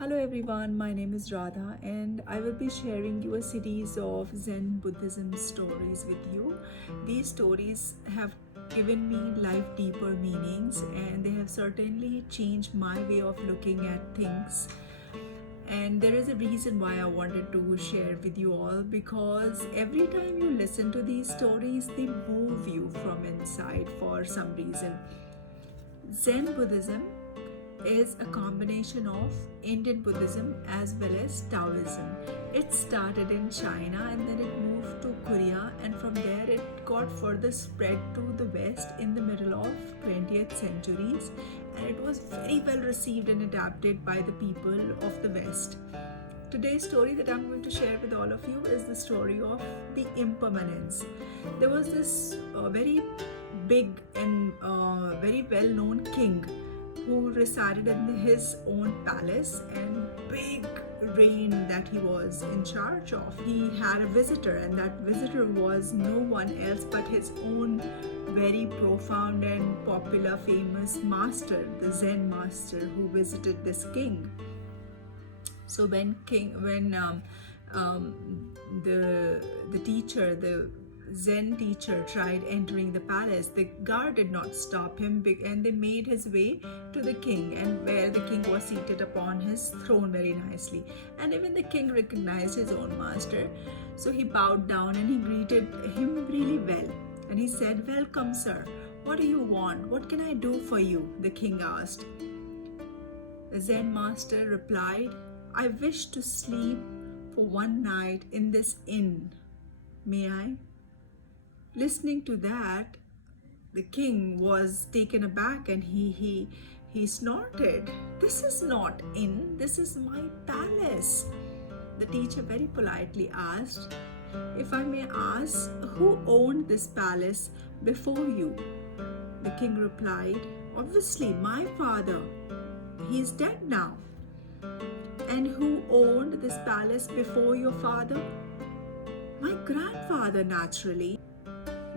Hello everyone, my name is Radha and I will be sharing you a series of Zen Buddhism stories with you. These stories have given me life deeper meanings and they have certainly changed my way of looking at things. And there is a reason why I wanted to share with you all, because every time you listen to these stories, they move you from inside for some reason. Zen Buddhism is a combination of Indian Buddhism as well as Taoism. It started in China and then it moved to Korea, and from there it got further spread to the West in the middle of 20th centuries, and it was very well received and adapted by the people of the West. Today's story that I'm going to share with all of you is the story of the Impermanence. There was this very big and very well known king who resided in his own palace, and big reign that he was in charge of. He had a visitor, and that visitor was no one else but his own very profound and popular famous master, the Zen master, who visited this king. So when the Zen teacher tried entering the palace, the guard did not stop him, and they made his way to the king, and where the king was seated upon his throne very nicely. And even the king recognized his own master, so he bowed down and he greeted him really well. And he said, "Welcome, sir. What do you want? What can I do for you?" the king asked. The Zen master replied, "I wish to sleep for one night in this inn. May I?" Listening to that, the king was taken aback and he snorted, "This is not inn, this is my palace." The teacher very politely asked, "If I may ask, who owned this palace before you?" The king replied, "Obviously, my father. He is dead now." "And who owned this palace before your father?" "My grandfather, naturally."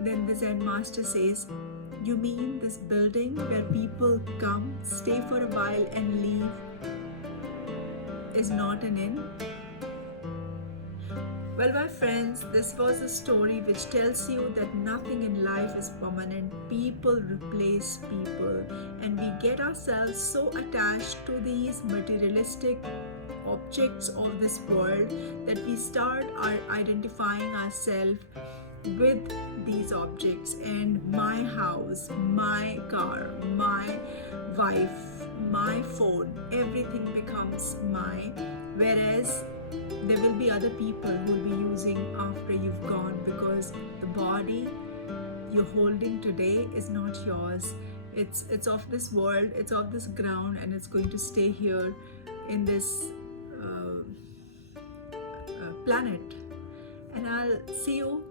Then the Zen master says, "You mean this building where people come, stay for a while and leave is not an inn?" Well, my friends, this was a story which tells you that nothing in life is permanent. People replace people, and we get ourselves so attached to these materialistic objects of this world that we start identifying ourselves with these objects, and my house, my car, my wife, my phone, everything becomes mine, whereas there will be other people who will be using after you've gone, because the body you're holding today is not yours. It's of this world, it's of this ground, and it's going to stay here in this planet. And I'll see you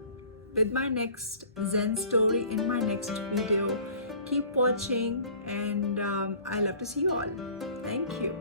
with my next Zen story in my next video. Keep watching, and I love to see you all. Thank you.